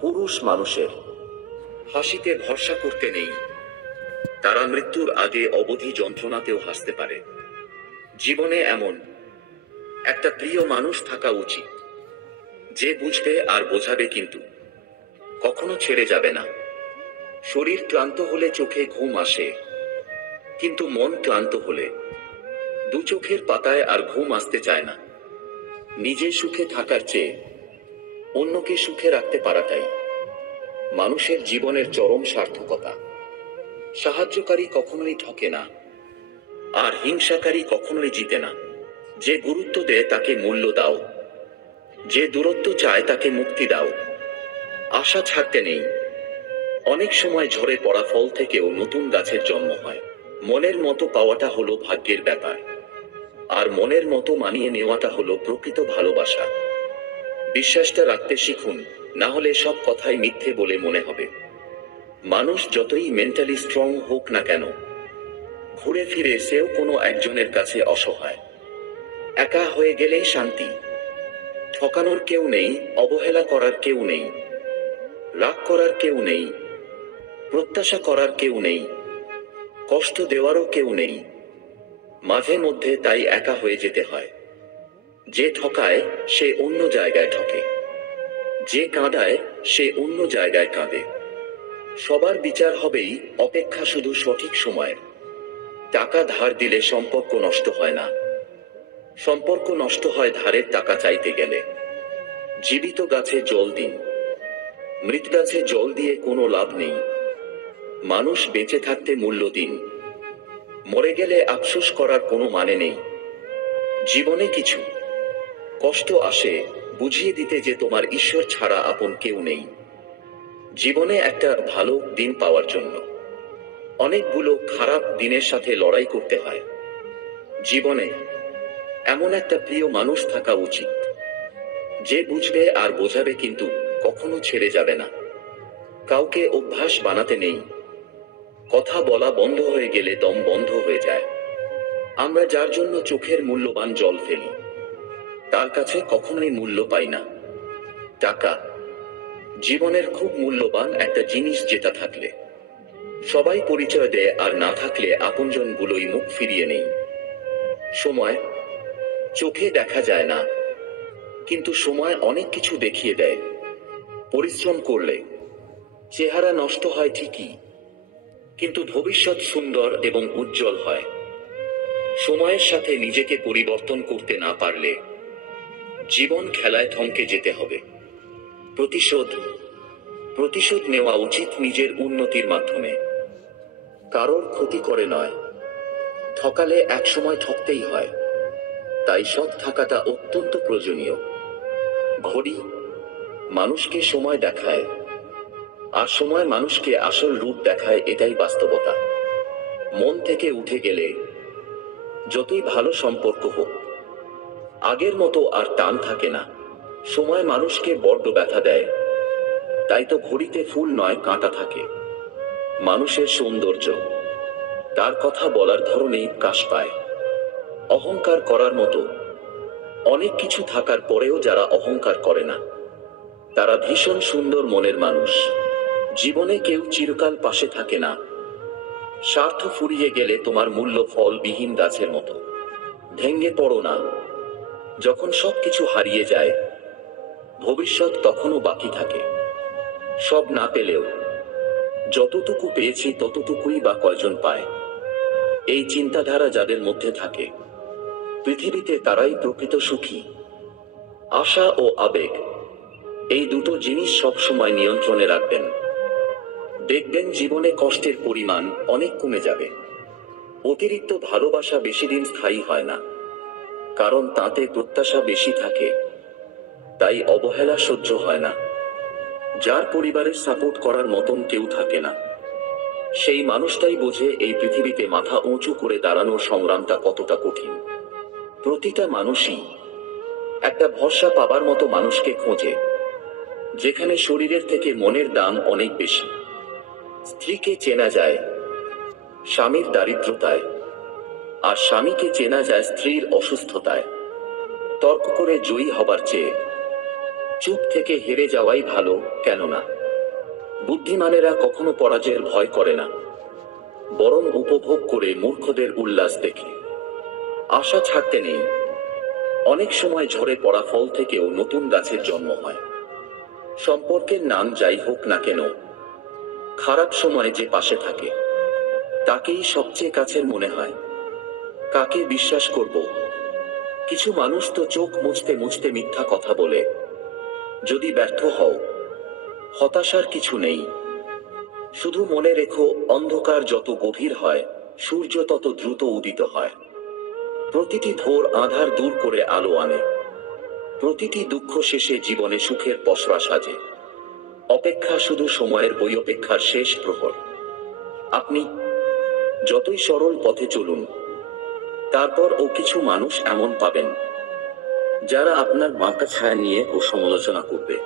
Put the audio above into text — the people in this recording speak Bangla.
পুরুষ মানুষের হাসিতে ভরসা করতে নেই। তারা মৃত্যুর আগে অবধি যন্ত্রণাতেও হাসতে পারে। জীবনে এমন একটা প্রিয় মানুষ থাকা উচিত, যে বুঝবে আর বোঝাবে, কিন্তু কখনো ছেড়ে যাবে না। শরীর ক্লান্ত হলে চোখে ঘুম আসে, কিন্তু মন ক্লান্ত হলে দু চোখের পাতায় আর ঘুম আসতে চায় না। নিজে সুখে থাকার চেয়ে অন্যকে সুখে রাখতে পারাটাই মানুষের জীবনের চরম সার্থকতা। সাহায্যকারী কখনোই ঠকে না, আর হিংসাকারী কখনোই জিতে না। যে গুরুত্ব দেয় তাকে মূল্য দাও, যে দূরত্ব চায় তাকে মুক্তি দাও। আশা ছাড়তে নেই। অনেক সময় ঝরে পড়া ফল থেকেও নতুন গাছের জন্ম হয়। মনের মতো পাওয়াটা হলো ভাগ্যের ব্যাপার, আর মনের মতো মানিয়ে নেওয়াটা হলো প্রকৃত ভালোবাসা। বিশ্বাসটা রাখতে শিখুন, না হলে সব কথাই মিথ্যে বলে মনে হবে। মানুষ যতই মেন্টালি স্ট্রং হোক না কেন, ঘুরে ফিরে সেও কোনো একজনের কাছে অসহায়। একা হয়ে গেলেই শান্তি। ঠকানোর কেউ নেই, অবহেলা করার কেউ নেই, রাগ করার কেউ নেই, প্রত্যাশা করার কেউ নেই, কষ্ট দেওয়ারও কেউ নেই। মাঝে মধ্যে তাই একা হয়ে যেতে হয়। যে ঠকায় সে অন্য জায়গায় ঠকে, যে কাঁদায় সে অন্য জায়গায় কাঁদে। সবার বিচার হবেই, অপেক্ষা শুধু সঠিক সময়ের। টাকা ধার দিলে সম্পর্ক নষ্ট হয় না, সম্পর্ক নষ্ট হয় ধারের টাকা চাইতে গেলে। জীবিত গাছে জল দিন, মৃত গাছে জল দিয়ে কোনো লাভ নেই। মানুষ বেঁচে থাকতে মূল্য দিন, মরে গেলে আফসোস করার কোনো মানে নেই। জীবনে কিছু কষ্ট আসে বুঝিয়ে দিতে যে তোমার ঈশ্বর ছাড়া আপন কেউ নেই। জীবনে একটা ভালো দিন পাওয়ার জন্য অনেকগুলো খারাপ দিনের সাথে লড়াই করতে হয়। জীবনে এমন একটা প্রিয় মানুষ থাকা উচিত, যে বুঝবে আর বোঝাবে, কিন্তু কখনো ছেড়ে যাবে না। কাউকে অভ্যাস বানাতে নেই। কথা বলা বন্ধ হয়ে গেলে দম বন্ধ হয়ে যায়। আমরা যার জন্য চোখের মূল্যবান জল ফেলি, তার কাছে কখনোই মূল্য পাই না। টাকা জীবনের খুব মূল্যবান একটা জিনিস, যেটা থাকলে সবাই পরিচয় দেয়, আর না থাকলে আপনজনগুলোই মুখ ফিরিয়ে নেই। সময় চোখে দেখা যায় না, কিন্তু সময় অনেক কিছু দেখিয়ে দেয়। পরিশ্রম করলে চেহারা নষ্ট হয় ঠিকই, কিন্তু ভবিষ্যৎ সুন্দর এবং উজ্জ্বল হয়। সময়ের সাথে নিজেকে পরিবর্তন করতে না পারলে জীবন খেলায় থমকে যেতে হবে। প্রতিশোধ নেওয়া উচিত নিজের উন্নতির মাধ্যমে, কারোর ক্ষতি করে নয়। ঠকালে একসময় ঠকতেই হয়, তাই সৎ থাকাটা অত্যন্ত প্রয়োজনীয়। ঘড়ি মানুষকে সময় দেখায়, আর সময় মানুষকে আসল রূপ দেখায়, এটাই বাস্তবতা। মন থেকে উঠে গেলে যতই ভালো সম্পর্ক হোক, আগের মতো আর টান থাকে না। সময় মানুষকে বড্ড ব্যথা দেয়, তাই তো ঘড়িতে ফুল নয় কাঁটা থাকে। মানুষের সৌন্দর্য তার কথা বলার ধরনেই প্রকাশ পায়। অহংকার করার মতো অনেক কিছু থাকার পরেও যারা অহংকার করে না, তারা ভীষণ সুন্দর মনের মানুষ। জীবনে কেউ চিরকাল পাশে থাকে না। স্বার্থ ফুরিয়ে গেলে তোমার মূল্য ফলবিহীন গাছের মতো। ভেঙে পড়ো না। যখন সবকিছু হারিয়ে যায়, ভবিষ্যৎ তখনও বাকি থাকে। সব না পেলেও যতটুকু পেয়েছি ততটুকুই বা কয়জন পায়। এই চিন্তাধারা যাদের মধ্যে থাকে, পৃথিবীতে তারাই প্রকৃত সুখী। আশা ও আবেগ, এই দুটো জিনিস সব সময় নিয়ন্ত্রণে রাখবেন। দেখবেন জীবনে কষ্টের পরিমাণ অনেক কমে যাবে। অতিরিক্ত ভালোবাসা বেশিদিন স্থায়ী হয় না, কারণ তাতে প্রত্যাশা বেশি থাকে, তাই অবহেলা সহ্য হয় না। যার পরিবারের সাপোর্ট করার মতন কেউ থাকে না, সেই মানুষটাই বোঝে এই পৃথিবীতে মাথা উঁচু করে দাঁড়ানোর সংগ্রামটা কতটা কঠিন। প্রতিটা মানুষই একটা ভরসা পাবার মতো মানুষকে খোঁজে, যেখানে শরীরের থেকে মনের দাম অনেক বেশি। স্ত্রীকে চেনা যায় স্বামীর দারিদ্রতায়, আর স্বামীকে চেনা যায় স্ত্রীর অসুস্থতায়। তর্ক করে জয়ী হবার চেয়ে চুপ থেকে হেরে যাওয়াই ভালো, কেননা বুদ্ধিমানেরা কখনো পরাজয়ের ভয় করে না, বরং উপভোগ করে মূর্খদের উল্লাস দেখে। আশা ছাড়তে নেই। অনেক সময় ঝরে পড়া ফল থেকেও নতুন গাছের জন্ম হয়। সম্পর্কের নাম যাই হোক না কেন, খারাপ সময়ে যে পাশে থাকে তাকেই সবচেয়ে কাছের মনে হয়। কাকে বিশ্বাস করব? কিছু মানুষ তো চোখ মুছতে মুছতে মিথ্যা কথা বলে। যদি ব্যর্থ হও, হতাশার কিছু নেই। শুধু মনে রেখো, অন্ধকার যত গভীর হয়, সূর্য তত দ্রুত উদিত হয়। প্রতিটি ভোর আঁধার দূর করে আলো আনে। প্রতিটি দুঃখ শেষে জীবনে সুখের পসরা সাজে। অপেক্ষা শুধু সময়ের বই অপেক্ষার শেষ প্রহর। আপনি যতই সরল পথে চলুন, তারপর ও কিছু মানুষ এমন পাবেন যারা আপনার মাথা ছায়া নিয়ে ও সমালোচনা করবে।